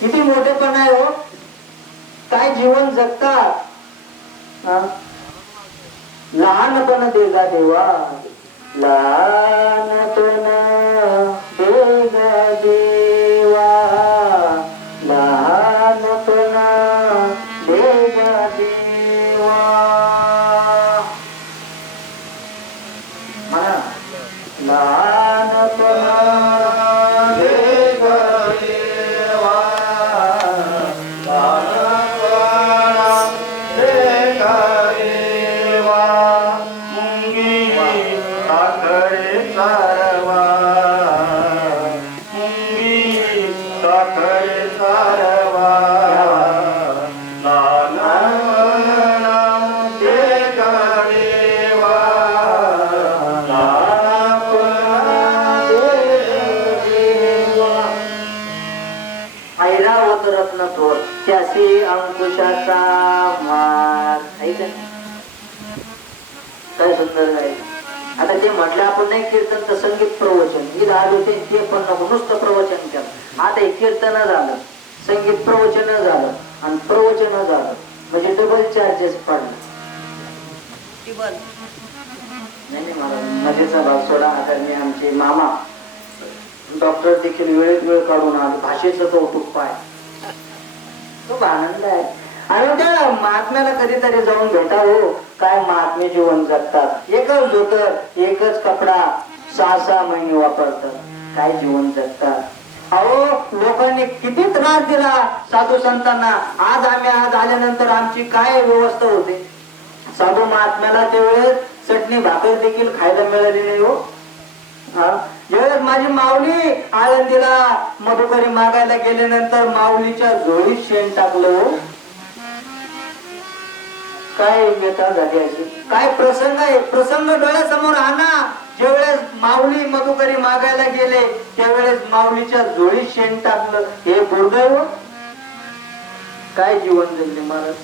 किती मोठेपण आहे हो, काय जीवन जगतात. लहानपण देगा देवा, लहानपण देगा देवा, लहानपण देगा देवा. म्हणा लहानपण देगा देवा, लहानपण देगा देवा. मुंगी साखरे सारवा, मुंगी साखरे सारवा, लहानपण देगा देवा, लहानपण देगा देवा. ऐरावत रत्न थोर त्यासी अंकुशाचा मार. ऐका काय सुंदर आहे. आता ते म्हटलं आपण नाही कीर्तन तर संगीत प्रवचन गीत आज होते ते पण नको नुसतं प्रवचन केलं. आता हे कीर्तन झालं, संगीत प्रवचन झालं आणि प्रवचन झालं म्हणजे डबल चार्जेस पडला. नाही मला मजेचा भाग सोडा. आता मी आमचे मामा डॉक्टर देखील वेळेत वेळ काढून आले. भाषेचा कौतुक पाय खूप आनंद आहे. आणि त्या महात्म्याला कधीतरी जाऊन भेटावं. काय महात्मे जीवन जगतात. एकच धोतर एकच कपडा 6-6 महिने वापरतात. काय जीवन जगतात. अहो लोकांनी किती त्रास दिला साधू संतांना. आज आल्यानंतर आमची काय व्यवस्था होते. साधू महात्म्याला त्यावेळेस चटणी भाकर देखील खायला मिळाली नाही हो. ज्यावेळेस माझी माऊली आळंदीला मधुकरी मागायला गेल्यानंतर माऊलीच्या झोळीत शेण टाकलं हो. काय व्यथा झाली अशी. काय प्रसंग आहे. प्रसंग डोळ्यासमोर आणा. ज्यावेळेस माऊली मधुकरी मागायला गेले त्यावेळेस माऊलीच्या झोळीत शेण टाकलं. हे दुर्दैव. काय जीवन जगले महाराज.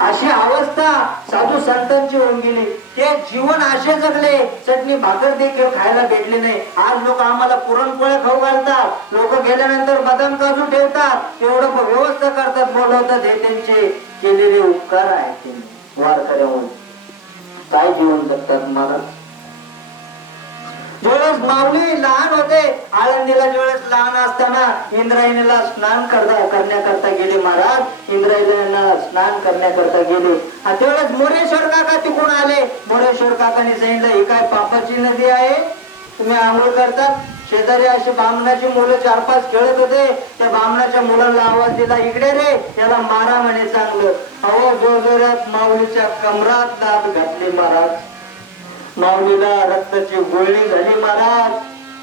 अशी अवस्था साधू संतांची होऊन गेली. ते जीवन असे जगले चटणी भाकर देखील खायला भेटले नाही. आज लोक आम्हाला पुरणपोळ्या खाऊ घालतात. लोक गेल्यानंतर बदाम काजू ठेवतात. एवढं व्यवस्था करतात, बोलवतात. हे त्यांचे केलेले उपकार आहेत वारकऱ्याहून. काय जीवन जगतात महाराज. ज्यावेळेस माऊली लहान होते आळंदीला, ज्यावेळेस लहान असताना इंद्रायणीला स्नान करण्याकरता गेले महाराज. इंद्रायणीला स्नान करण्याकरता गेले आणि त्यावेळेस मोरेश्वर काका तिकडून आले. मोरेश्वर काकाने सांगितलं ही काय पापाची नदी आहे, तुम्ही आंघोळ करतात. शेजारी अशी बामणाची मुलं 4-5 खेळत होते. त्या बामणाच्या मुलांना आवाज दिला, इकडे रे याला मारा म्हणे चांगलं. अहो जोरजोरात माऊलीच्या कमरात दाब घातली महाराज. माऊलीला रक्ताची गुळणी झाली महाराज.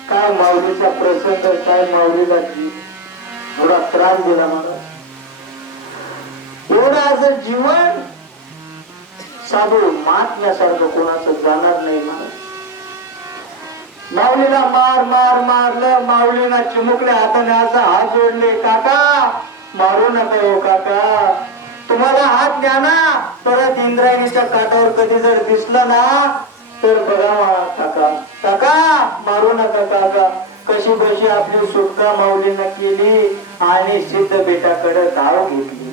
काय माऊलीचा प्रसंग. काय माऊलीला थोडा त्रास दिला महाराज. एवढं असं जीवन साधू महात्म्यासारखं कोणाचं जाणार नाही महाराज. माऊलीला मारलं. माऊलीला चिमुकल्या हाताने असं हात जोडले, काका मारू नका हो काका, तुम्हाला हात द्या ना. परत इंद्रायणीच्या काठावर कधी जर दिसलं ना तर बघा काका मारू नका काका. कशी कशी आपली सुटका माऊलीनं केली आणि सिद्ध बेटाकडे धाव घेतली.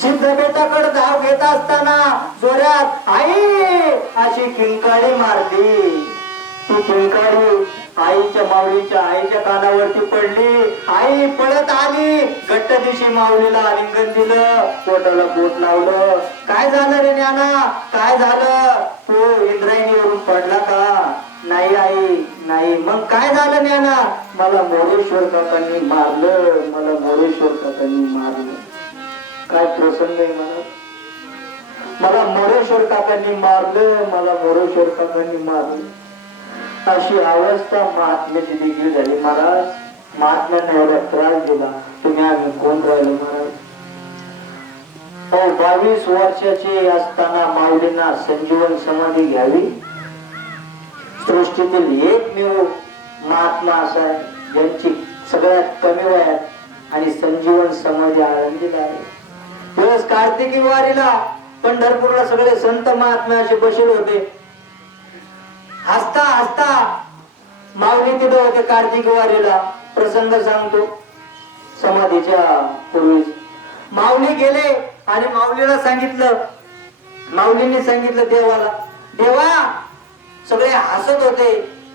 सिद्ध बेटाकडे धाव घेत असताना जोरात आई अशी किंकाळी मारली. ती किंकाळी आईच्या माऊलीच्या आईच्या कानावरती पडली. आई पळत आली. घट्ट दिशी माऊलीला आलिंगन दिलं, पोटाला बोट लावलं. काय झालं रे ज्ञाना, काय झालं. तो इंद्रायणीवरून पडला का. नाही आई नाही. मग काय झालं ज्ञाना. मला मोरेश्वर काकांनी मारलं, मला मोरेश्वर काकांनी मारलं. काय प्रसंग आहे मला मोरेश्वर काकांनी मारलं, मला मोरेश्वर काकांनी मारलं. अशी अवस्था महात्म्याची देखील झाली महाराज. महात्म्याने एवढा त्रास दिला, तुम्ही आम्ही कोण राहिलो महाराज. 22 वर्षाचे असताना माऊलींना संजीवन समाधी घ्यावी. सृष्टीतील एकमेव महात्मा असा आहे ज्यांची सगळ्यात कमी वयात आणि संजीवन समाधी आळंदीला आहे. दिवस कार्तिकी वारीला पंढरपूरला सगळे संत महात्मे असे बसले होते. हसता हसता माऊली तिथे होते कार्तिक वारीला. प्रसंग सांगतो. समाधीच्या पूर्वीच. माऊली गेले आणि माऊलीला सांगितलं, माऊलींनी सांगितलं देवाला, देवा, सगळे हसत होते.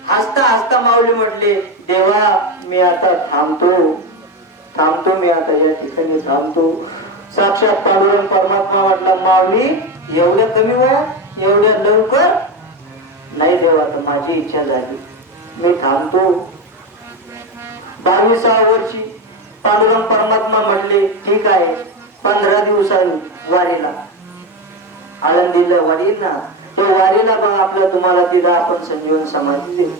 हसता हसता माऊली म्हटले, देवा मी आता थांबतो, मी आता या ठिकाणी थांबतो. साक्षात पांडुरंग परमात्मा म्हटला, माऊली एवढ्या कमी वयात, एवढ्या लवकर? नाही देवा, तर माझी इच्छा झाली, मी थांबतो. 22व्या वर्षी पांडुरंग परमात्मा म्हटले, ठीक आहे, 15 दिवसांनी वारीला, आळंदीला वारी ना, तो वारीला मग आपलं तुम्हाला तिथं आपण संजीवन समाधी देऊ.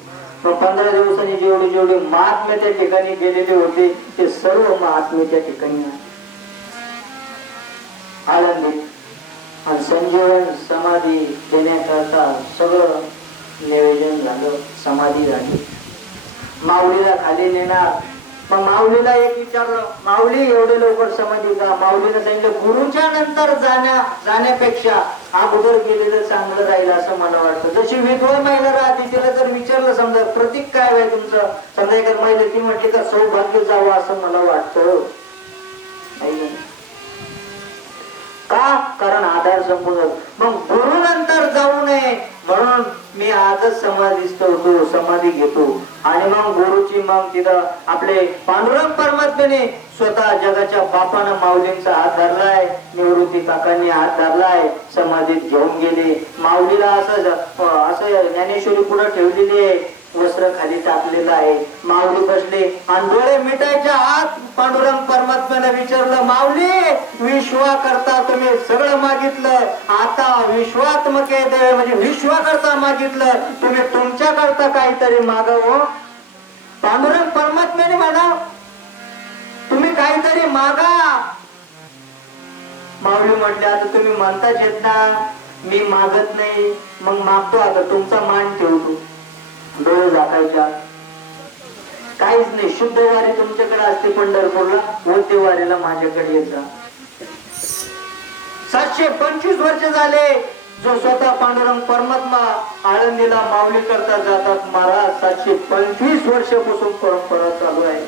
मग 15 दिवसांनी जेवढे जेवढे महात्मे त्या ठिकाणी गेलेले होते ते सर्व महात्मे त्या ठिकाणी आळंदी आणि संजीवन समाधी देण्याकरता सगळं नियोजन झालं, समाधी झाली. माऊलीला खाली नेणार. मग माऊलीला एक विचारलं, माऊली एवढे लवकर समाधी का? माऊलीने सांगितलं, गुरुच्या नंतर जाण्यापेक्षा अगोदर गेलेलं चांगलं राहील असं मला वाटतं. जशी विधवा महिला राहते, तिला जर विचारलं समजा प्रतीक काय आहे तुमचं, समजा एखाद महिला ती म्हटली तर सौभाग्य जावं असं मला वाटतं. का? कारण आधार संपून. मग गुरु नंतर जाऊ नये म्हणून मी आजच समाधीस्थ होतो, समाधी घेतो. आणि मग गुरुची मग तिथं आपले पांडुरंग परमात्म्याने स्वतः जगाच्या बापानं माऊलींचा हात धरलाय, निवृत्ती काकांनी हात धरलाय, समाधीत घेऊन गेले. माऊलीला असं ज्ञानेश्वरी पुढे ठेवलेली आहे, वस्त्र खाली टाकलेलं आहे. माऊली बसले आणि डोळे मिटायच्या आत पांडुरंग परमात्म्याने विचारलं, माऊली विश्वा करता तुम्ही सगळं मागितलं, आता विश्वात्मक म्हणजे विश्वा करता मागितलं, तुम्ही तुमच्या करता काहीतरी मागावं. पांडुरंग परमात्म्याने म्हणा, तुम्ही काहीतरी मागा. माऊली म्हटले, आता तुम्ही म्हणताच येत ना, मी मागत नाही, मग मागतो. आता तुमचा मान ठेवतो. डोळे झाकायच्या, काहीच नाही, शुद्ध वारी तुमच्याकडे असते पंढरपूरला, वरती वारीला माझ्याकडे यायचा. 725 वर्ष झाले जो स्वतः पांडुरंग परमात्मा आळंदीला माऊली करता जातात. महाराज 725 वर्षापासून परंपरा चालू आहे.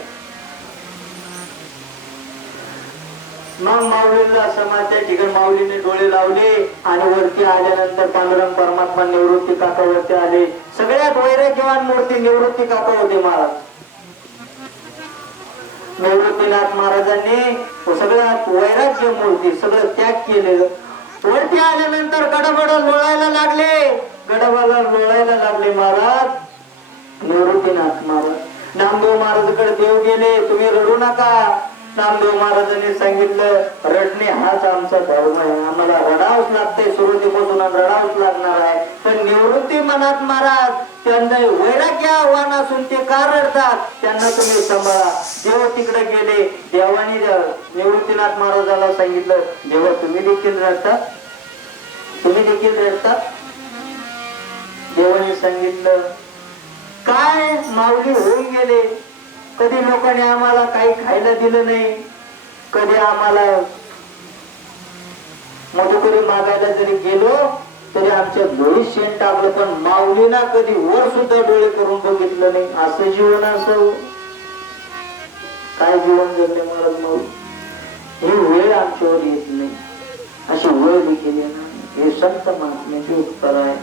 मग माऊलीला समाज त्या ठिकाणी माऊलीने डोळे लावले आणि वरती आल्यानंतर पांडुरंग परमात्मा निवृत्ती काका वरती आले. सगळ्यात वैराग्यवान मूर्ती निवृत्ती काका होते महाराज. निवृत्तीनाथ महाराजांनी सगळ्यात वैराग्य मूर्ती, सगळं त्याग केलेलं. वरती आल्यानंतर गडबड लोळायला लागले, महाराज. निवृत्तीनाथ महाराज नामदेव महाराजांकडे देव गेले, तुम्ही रडू नका. नामदेव महाराजांनी सांगितलं, रडणे हाच आमचा धर्म आहे, आम्हाला रडावंच लागतंय, सुरुवातीपासून रडावंच लागणार आहे. पण निवृत्ती मनात महाराज, त्यांना वैराग्य आव्हान असून ते का रडतात, त्यांना तुम्ही सांभाळा. देव तिकडे गेले, देवानी निवृत्तीनाथ महाराजाला सांगितलं, देवा तुम्ही देखील रडता, देवाने सांगितलं, काय माऊली होऊन गेले, कधी लोकांनी आम्हाला काही खायला दिलं नाही, कधी आम्हाला मधुकरी मागायला जरी गेलो तरी आमच्या डोळी शेण टाकलं, पण माऊलीना कधी वर सुद्धा डोळे करून बघितलं नाही. असं जीवन असं काय जीवन जगले महाराज माऊली. ही वेळ आमच्यावर येत नाही, अशी वेळ देखील येणार. हे संत महात्म्याचे उत्तर आहे.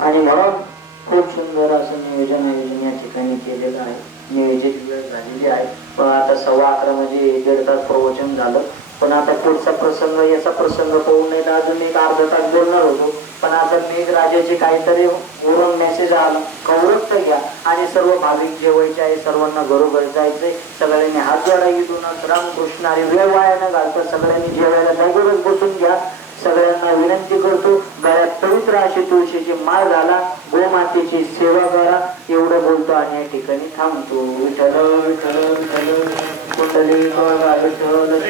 आणि म्हणून खूप सुंदर असं नियोजन या ठिकाणी केलेलं आहे. नियोजित वेळ झालेली आहे. पण आता 11:15 म्हणजे 1.5 तास प्रवचन झालं. पण आता पुढचा प्रसंग, याचा प्रसंग पाहू नये अजून एक अर्धा तास बोलणार होतो. पण आता मेघराजाचे काहीतरी वरून मेसेज आला, कौरत्त घ्या आणि सर्व भाविक जेवायचे आहे, सर्वांना घरोघर जायचंय, सगळ्यांनी हात जोडा. इथूनच रामकृष्ण आणि वेळ वाया न घालता सगळ्यांनी जेवायला जागेवरच बसून घ्या. सगळ्यांना विनंती करतो, गळ्यात पवित्र अशी तुळशीची माळ घाला, गोमातेची सेवा करा. एवढं बोलतो आणि या ठिकाणी थांबतो. विठ्ठल विठ्ठल विठ्ठल कुंडली विठ्ठल.